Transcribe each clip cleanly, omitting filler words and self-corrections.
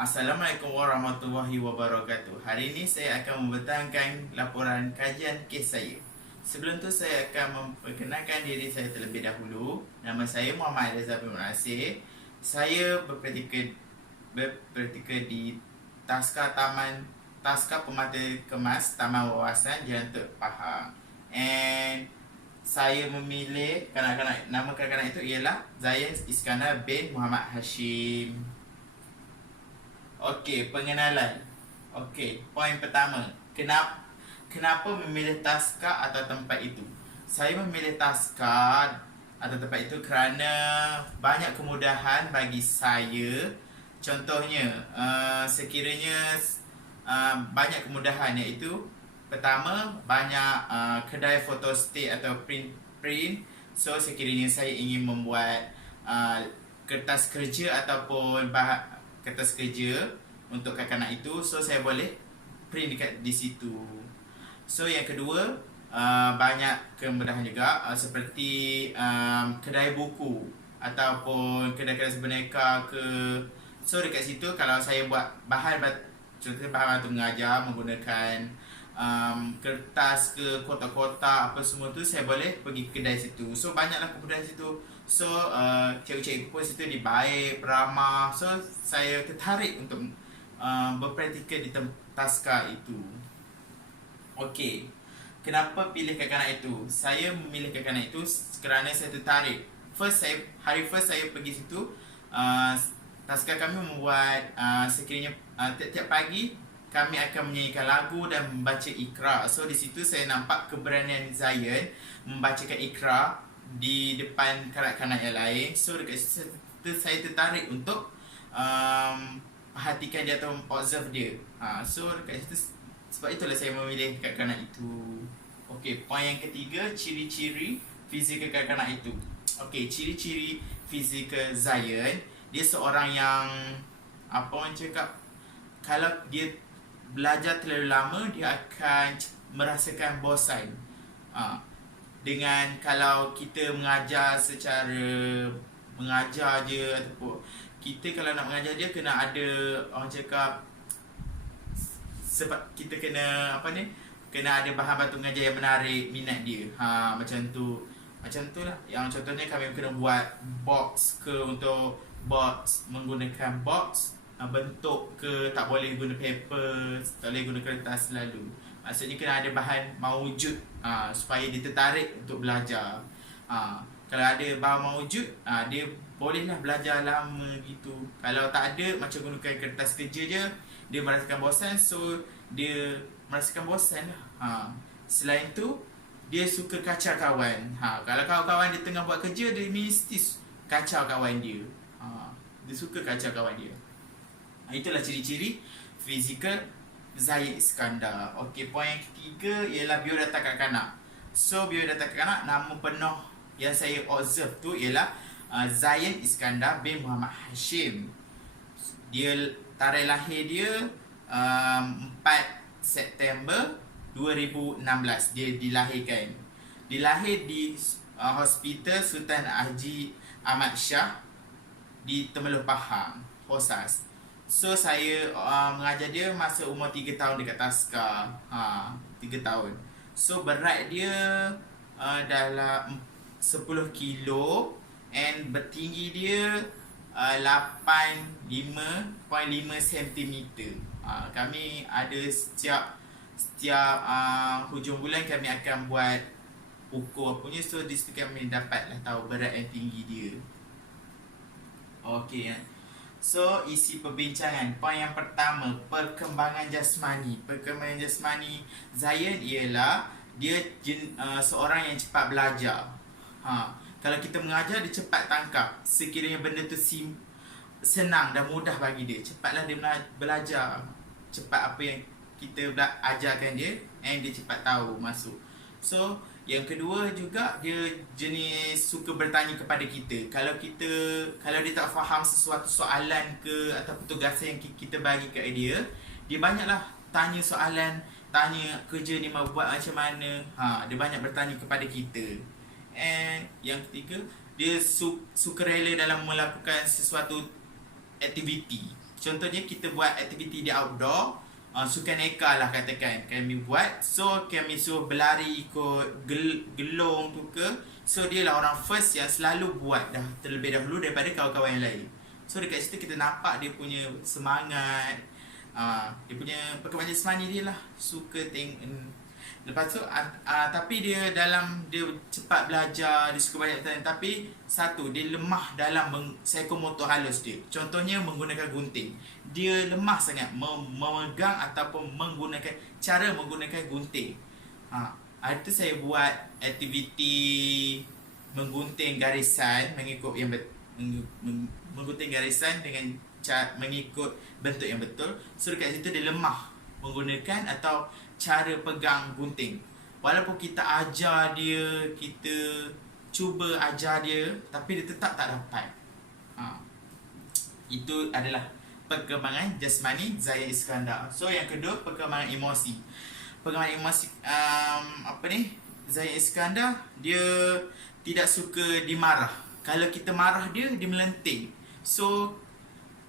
Assalamualaikum warahmatullahi wabarakatuh. Hari ini saya akan membentangkan laporan kajian kes saya. Sebelum tu saya akan memperkenalkan diri saya terlebih dahulu. Nama saya Muhammad Reza bin Nasir. Saya berpraktikal di Taska Pemata Kemas Taman Wawasan Jalan Tok Pahang. And saya memilih nama kanak-kanak itu ialah Zayan Iskandar bin Muhammad Hashim. Okey, pengenalan. Okey, poin pertama. Kenapa memilih taska atau tempat itu? Saya memilih taska atau tempat itu kerana banyak kemudahan bagi saya. Contohnya, sekiranya banyak kemudahan, iaitu pertama, banyak kedai fotostat atau print. So, sekiranya saya ingin membuat kertas kerja ataupun kertas kerja untuk kanak-kanak itu, so saya boleh print di situ. So yang kedua, banyak kemudahan juga, seperti kedai buku ataupun kedai-kedai sebenarnya ke. So dekat situ kalau saya buat contohnya bahan batu mengajar menggunakan kertas ke kotak-kotak apa semua tu, saya boleh pergi ke kedai situ. So banyaklah kemudahan situ. So cikgu-cikgu pun situ dibaik, ramah. So saya tertarik untuk berpraktikal di taska itu. Okey, kenapa pilih kanak-kanak itu? Saya memilih kanak-kanak itu kerana saya tertarik. Hari first saya pergi situ, taska kami membuat sekiranya tiap-tiap pagi kami akan menyanyikan lagu dan membaca Iqra. So di situ saya nampak keberanian Zayan membacakan Iqra di depan kanak-kanak yang lain. So dekat situ saya tertarik untuk perhatikan dia atau observe dia. So dekat situ, sebab itulah saya memilih kanak-kanak itu. Okey, poin yang ketiga, ciri-ciri fizikal kanak-kanak itu. Okey, ciri-ciri fizikal Zayan, dia seorang yang orang cakap, kalau dia belajar terlalu lama, dia akan merasakan bosan. Dengan kalau kita mengajar secara mengajar je, ataupun kita kalau nak mengajar dia kena ada orang cakap, sebab kita kena kena ada bahan batu mengajar yang menarik minat dia. Macam tu lah. Yang contohnya kami kena buat box ke, untuk box menggunakan box bentuk ke, tak boleh guna paper, tak boleh guna kertas selalu. Maksudnya kena ada bahan mawujud supaya dia tertarik untuk belajar. Kalau ada bahan mawujud, dia bolehlah belajar lama gitu. Kalau tak ada, macam gunakan kertas kerja je, dia merasakan bosan. So dia merasakan bosan lah. Selain tu, dia suka kacau kawan. Kalau kawan-kawan dia tengah buat kerja, dia mesti kacau kawan dia. Dia suka kacau kawan dia. Itulah ciri-ciri fizikal Zayan Iskandar. Okey, poin yang ketiga ialah biodata kanak-kanak. So biodata kanak-kanak, nama penuh yang saya observe tu ialah Zayan Iskandar bin Muhammad Hashim. Dia tarikh lahir dia 4 September 2016 dia dilahirkan. Dilahir di Hospital Sultan Haji Ahmad Shah di Temerloh Pahang, Hosas. So saya mengajar dia masa umur 3 tahun dekat taska. 3 tahun. So berat dia dalam 10 kilo and bertinggi dia 85.5 cm. Kami ada setiap hujung bulan kami akan buat ukur punya. So di situ kami dapatlah tahu berat yang tinggi dia. Okey. So isi perbincangan, poin yang pertama, perkembangan jasmani. Perkembangan jasmani Zayan ialah dia seorang yang cepat belajar. Kalau kita mengajar, dia cepat tangkap. Sekiranya benda tu senang dan mudah bagi dia, cepatlah dia belajar. Cepat apa yang kita ajarkan dia, and dia cepat tahu masuk. So yang kedua juga, dia jenis suka bertanya kepada kita. Kalau dia tak faham sesuatu soalan ke ataupun tugasan yang kita bagi kat dia, dia banyaklah tanya soalan, tanya kerja ni mau buat macam mana. Dia banyak bertanya kepada kita. And yang ketiga, dia suka rela dalam melakukan sesuatu aktiviti. Contohnya kita buat aktiviti di outdoor, sukan neka lah katakan kami buat. So kami suruh berlari ikut gelong tu ke. So dia lah orang first yang selalu buat dah terlebih dahulu daripada kawan-kawan yang lain. So dekat situ kita nampak dia punya semangat, dia punya perkembangan jasmani dia lah. Suka tengok. Lepas tu tapi dia cepat belajar, dia suka banyak pertanyaan. Tapi satu, dia lemah dalam psikomotor halus dia. Contohnya menggunakan gunting. Dia lemah sangat memegang ataupun cara menggunakan gunting. Hari tu saya buat aktiviti menggunting garisan mengikut menggunting garisan dengan mengikut bentuk yang betul. So dekat situ dia lemah menggunakan atau cara pegang gunting. Walaupun kita ajar dia, kita cuba ajar dia, tapi dia tetap tak dapat. Itu adalah perkembangan jasmani Zayan Iskandar. So yang kedua, perkembangan emosi. Perkembangan emosi Zayan Iskandar, dia tidak suka dimarah. Kalau kita marah dia melenting. So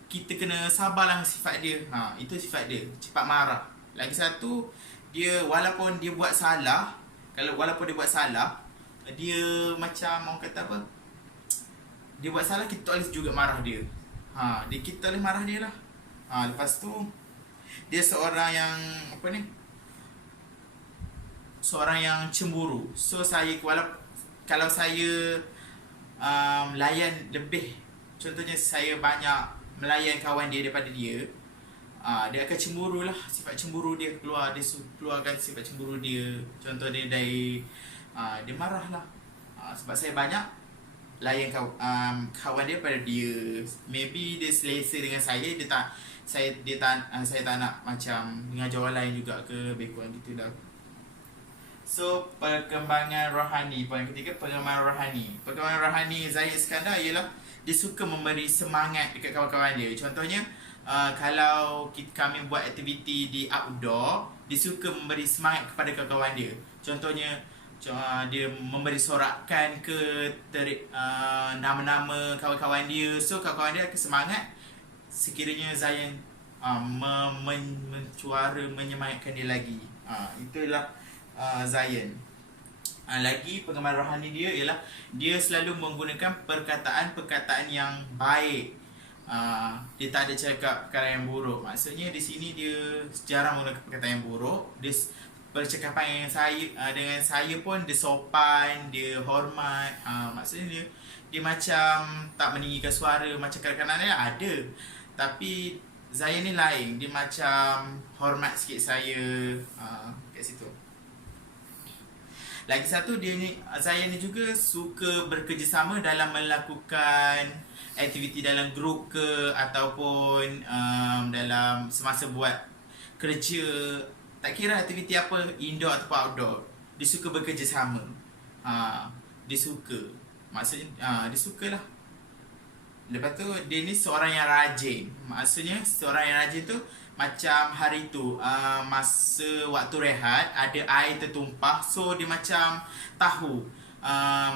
kita kena sabarlah sifat dia. Itu sifat dia, cepat marah. Lagi satu, dia walaupun dia buat salah, dia macam orang kata apa? Dia buat salah, kita tak boleh juga marah dia. Kita tak boleh marah dia lah. Lepas tu dia seorang yang seorang yang cemburu. So kalau saya layan lebih, contohnya saya banyak melayan kawan dia daripada dia, dia akan cemburu lah. Sifat cemburu dia keluar. Dia keluarkan sifat cemburu dia. Contoh dia dari dia marah lah. Sebab saya banyak layan kawan dia pada dia. Maybe dia selesa dengan saya. Saya tak nak macam mengajar orang lain juga ke. Lebih kurang gitu dah. So perkembangan rohani. Poin ketiga, perkembangan rohani. Perkembangan rohani Zayan Iskandar ialah dia suka memberi semangat dekat kawan-kawan dia. Contohnya kalau kami buat aktiviti di outdoor, dia suka memberi semangat kepada kawan-kawan dia. Contohnya dia memberi sorakan ke nama-nama kawan-kawan dia. So kawan-kawan dia akan semangat sekiranya Zayan menyemangatkan dia lagi. Itulah Zayan. Lagi perkembangan rohani dia ialah dia selalu menggunakan perkataan-perkataan yang baik. Dia tak ada cakap perkara yang buruk. Maksudnya di sini dia jarang menggunakan perkataan yang buruk. Dia percakapan dengan saya pun dia sopan, dia hormat. Maksudnya dia macam tak meninggikan suara macam kadang-kadang ada. Tapi Zayan ni lain. Dia macam hormat sikit saya kat situ. Lagi satu, Zayan ni juga suka bekerjasama dalam melakukan aktiviti dalam grup ke, ataupun dalam semasa buat kerja. Tak kira aktiviti apa, indoor ataupun outdoor, dia suka bekerjasama. Dia suka. Maksudnya dia sukalah. Lepas tu dia ni seorang yang rajin. Maksudnya seorang yang rajin tu macam hari tu masa waktu rehat ada air tertumpah. So dia macam tahu,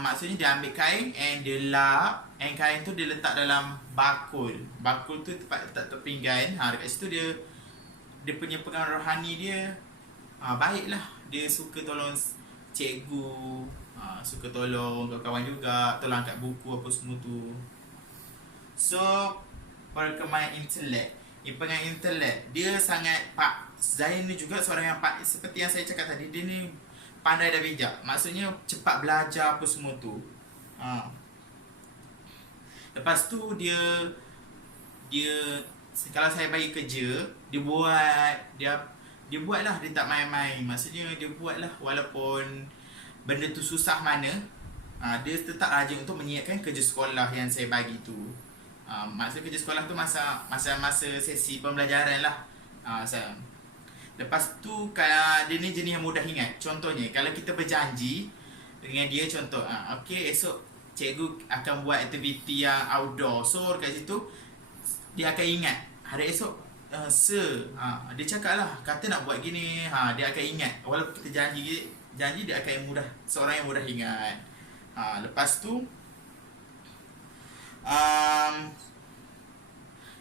maksudnya dia ambil kain and dia lap, and kain tu dia letak dalam bakul. Bakul tu letak pinggan. Dekat situ dia punya perkembangan rohani dia baiklah. Dia suka tolong cikgu, suka tolong kawan-kawan juga, tolong angkat buku apa semua tu. So perkembangan intelek. Perkembangan intelek, dia sangat Zayan ni juga seorang yang seperti yang saya cakap tadi, dia ni pandai dan bijak. Maksudnya cepat belajar apa semua tu. Lepas tu dia kalau saya bagi kerja, dia buatlah. Dia tak main-main. Maksudnya dia buatlah walaupun benda tu susah mana, dia tetap rajin untuk menyiapkan kerja sekolah yang saya bagi tu. Maksud kerja sekolah tu masa sesi pembelajaran lah. Lepas tu kalau dia ni jenis yang mudah ingat. Contohnya kalau kita berjanji dengan dia, contoh okey, esok cikgu akan buat aktiviti yang outdoor. So dekat situ dia akan ingat hari esok. Dia cakap lah, kata nak buat gini, dia akan ingat. Walaupun kita janji dia akan seorang yang mudah ingat. Lepas tu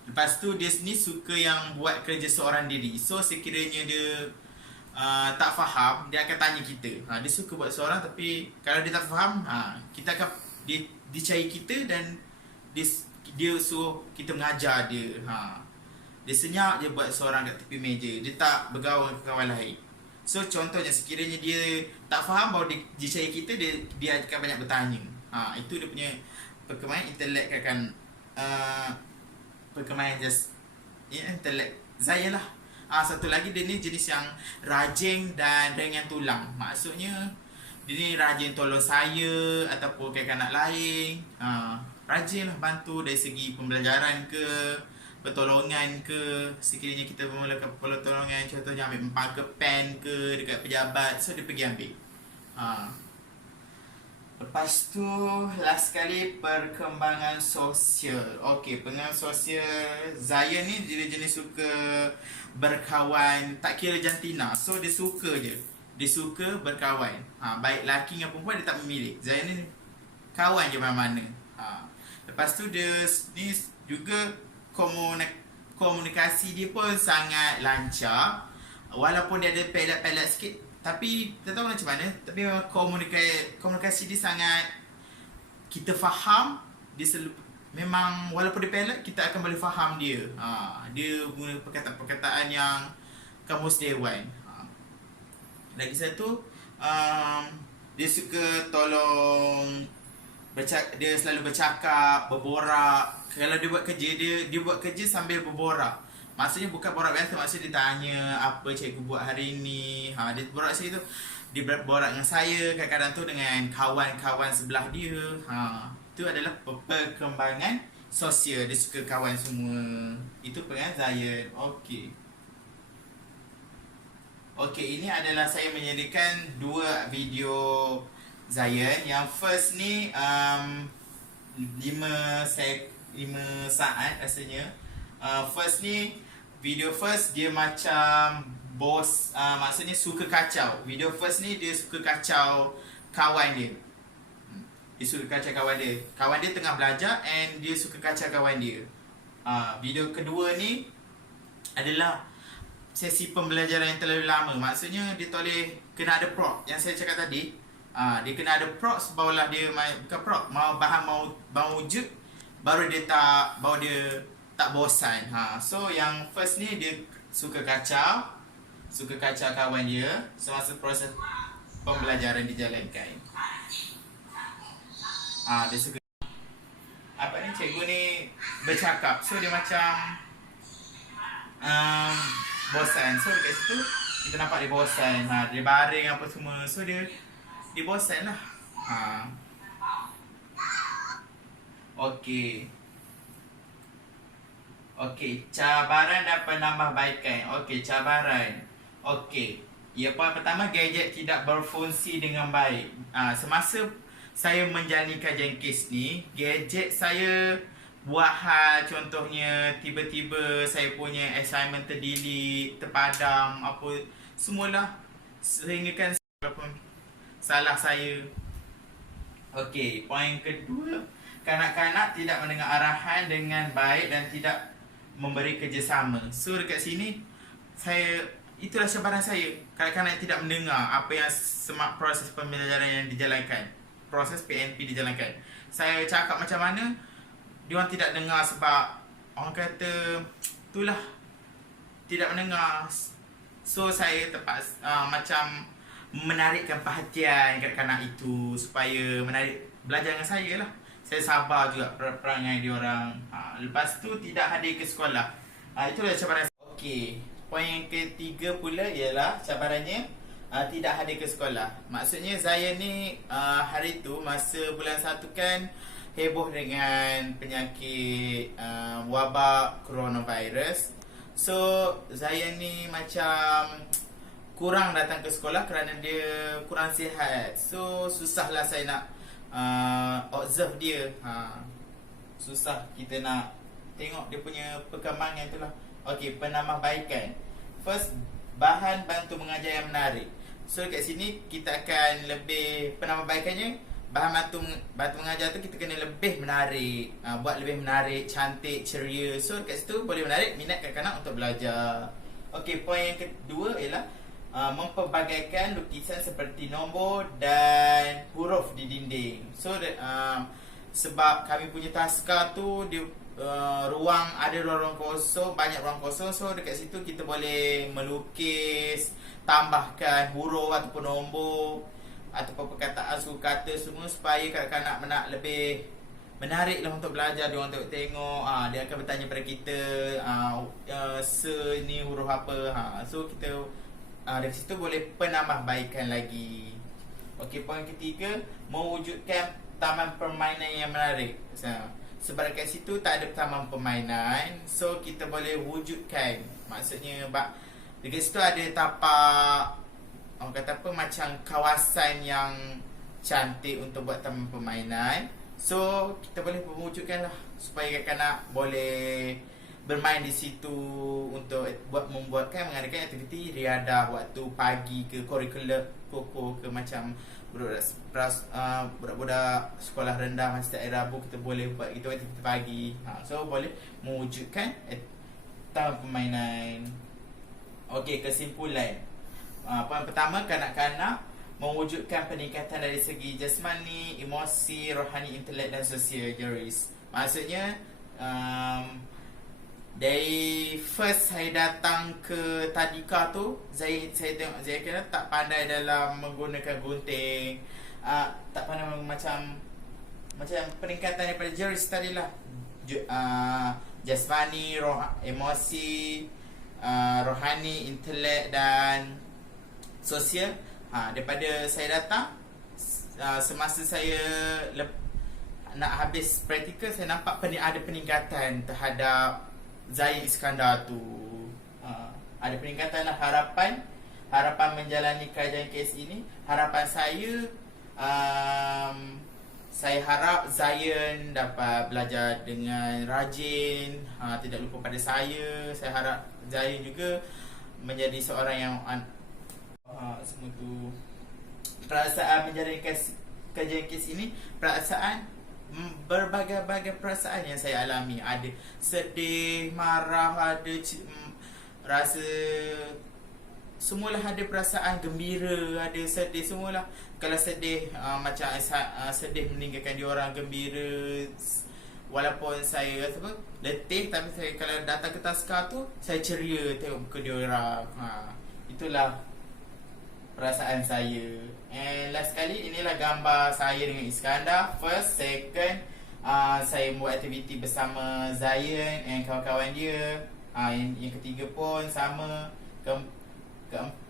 Lepas tu dia ni suka yang buat kerja seorang diri. So sekiranya dia tak faham, dia akan tanya kita. Dia suka buat seorang, tapi kalau dia tak faham, kita akan dia cari kita dan dia suruh kita mengajar dia. Dia senyap je buat seorang kat tepi meja. Dia tak bergaul dengan kawan lain. So contohnya sekiranya dia tak faham, baru dia cari kita, dia akan banyak bertanya. Itu dia punya perkembangan intelek kan, perkembangan intelek Zayan lah. Satu lagi, dia ni jenis yang rajin dan ringan tulang. Maksudnya dia ni rajin tolong saya ataupun kanak-kanak lain. Rajin lah bantu dari segi pembelajaran ke, pertolongan ke. Sekiranya kita memerlukan pertolongan, contohnya ambil pakai pen ke dekat pejabat, so dia pergi ambil. Lepas tu last sekali, perkembangan sosial. Okey, perkembangan sosial Zayan ni dia jenis suka berkawan, tak kira jantina. So dia suka je, dia suka berkawan. Baik lelaki dengan perempuan, dia tak memilih. Zayan ni kawan je mana-mana. Lepas tu dia ni juga komunikasi dia pun sangat lancar. Walaupun dia ada pelat-pelat sikit, tapi tak tahu macam mana, tapi memang komunikasi dia sangat, kita faham dia memang walaupun dia pelat, kita akan boleh faham dia. Dia guna perkataan-perkataan yang kamus dewan. Lagi satu, dia suka tolong, dia selalu bercakap, berborak. Kalau dia buat kerja, dia buat kerja sambil berborak. Maksudnya bukan borak biasa, maksudnya dia tanya apa cikgu buat hari ni. Dia borak situ, dia borak dengan saya, kadang-kadang tu dengan kawan-kawan sebelah dia. Itu adalah perkembangan sosial. Dia suka kawan semua. Itu perkembangan Zayan. Okey, ini adalah saya menyediakan 2 video Zayan. Yang first ni 5 saat rasanya. First ni, video first dia macam bos, maksudnya suka kacau. Video first ni dia suka kacau kawan dia. Dia suka kacau kawan dia. Kawan dia tengah belajar and dia suka kacau kawan dia. Video kedua ni adalah sesi pembelajaran yang terlalu lama. Maksudnya dia tak boleh, kena ada prop. Yang saya cakap tadi, dia kena ada props, barulah dia bukan prop, bahan mau wujud, baru dia tak bosan. So yang first ni dia suka kacau kawan dia semasa proses pembelajaran dijalankan. Dia suka cikgu ni bercakap, so dia macam bosan. So dekat situ kita nampak dia bosan. Dia baring apa semua, so dia bosan lah. Okey, cabaran dan penambahbaikan. Cabaran. Yang pertama, gadget tidak berfungsi dengan baik. Semasa saya menjalani kajian kes ni, gadget saya buat hal, contohnya tiba-tiba saya punya assignment terdelete, terpadam, apa semualah, sehingga kan salah saya. Poin kedua, kanak-kanak tidak mendengar arahan dengan baik dan tidak memberi kerjasama. So dekat sini, itulah cabaran saya. Kanak-kanak tidak mendengar apa yang proses pembelajaran yang dijalankan, proses PNP dijalankan. Saya cakap macam mana, diorang tidak dengar sebab orang kata itulah, tidak mendengar. So saya terpaksa macam menarikkan perhatian kanak-kanak itu supaya belajar dengan saya lah. Saya sabar juga perangai diorang. Lepas tu tidak hadir ke sekolah. Itulah cabaran. Poin yang ketiga pula ialah cabarannya tidak hadir ke sekolah. Maksudnya Zayan ni hari tu masa bulan 1 kan heboh dengan penyakit wabak coronavirus. So Zayan ni macam kurang datang ke sekolah kerana dia kurang sihat. So susahlah saya nak observe dia. Susah kita nak tengok dia punya perkembangan tu lah. Penambahbaikan. First, bahan bantu mengajar yang menarik. So kat sini kita akan lebih, penambahbaikannya, bahan batu mengajar tu kita kena lebih menarik, buat lebih menarik, cantik, ceria. So dekat situ boleh menarik minat kanak-kanak untuk belajar. Okey, poin yang kedua ialah mempelbagaikan lukisan seperti nombor dan huruf di dinding. So sebab kami punya taska tu dia ada ruang kosong, banyak ruang kosong. So dekat situ kita boleh melukis, tambahkan huruf ataupun nombor ataupun perkataan, suku kata semua, supaya kanak-kanak nak lebih menarik lah untuk belajar. Dia orang tengok, dia akan bertanya pada kita, ni huruf apa. So kita dari situ boleh penambahbaikan lagi. Okey, poin ketiga, mewujudkan taman permainan yang menarik. Sebab kat situ tak ada taman permainan, so kita boleh wujudkan. Maksudnya dekat situ ada tapak, orang kata apa, macam kawasan yang cantik untuk buat taman permainan. So kita boleh mewujudkan lah supaya kanak-kanak boleh bermain di situ untuk membuatkan mengadakan aktiviti riadah waktu pagi ke, kurikulum koko ke, macam budak-budak sekolah rendah masa setiap Rabu kita boleh buat itu aktiviti pagi. So boleh mewujudkan taman permainan. Okey, kesimpulan. Poin pertama, kanak-kanak mewujudkan peningkatan dari segi jasmani, emosi, rohani, intelek dan sosial, Joris. Maksudnya dari first saya datang ke tadika tu, saya tengok saya kira tak pandai dalam menggunakan gunting, tak pandai macam peningkatan daripada Joris tadi lah. Jasmani, emosi, rohani, intelek dan sosial. Daripada saya datang, semasa saya nak habis praktikal, saya nampak ada peningkatan terhadap Zain Iskandar tu. Ada peningkatan lah. Harapan menjalani kajian kes ini, harapan saya harap Zain dapat belajar dengan rajin, tidak lupa pada saya. Saya harap Zain juga menjadi seorang yang semua tu. Perasaan menjalani kajian kes ini, berbagai-bagai perasaan yang saya alami. Ada sedih, marah, ada rasa, semualah. Ada perasaan gembira, ada sedih, semualah. Kalau sedih, macam sedih meninggalkan diorang, gembira walaupun saya letih, tapi saya kalau datang ke taska tu, saya ceria tengok muka diorang. Itulah perasaan saya. And last sekali, inilah gambar saya dengan Iskandar. First, second, saya buat aktiviti bersama Zain and kawan-kawan dia. Yang ketiga pun sama.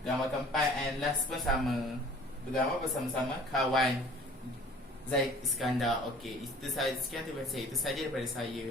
Gambar keempat and last pun sama, bergambar bersama-sama kawan Zain Iskandar. Okey, itu sahaja. Sekian, terima kasih. Itu sahaja daripada saya.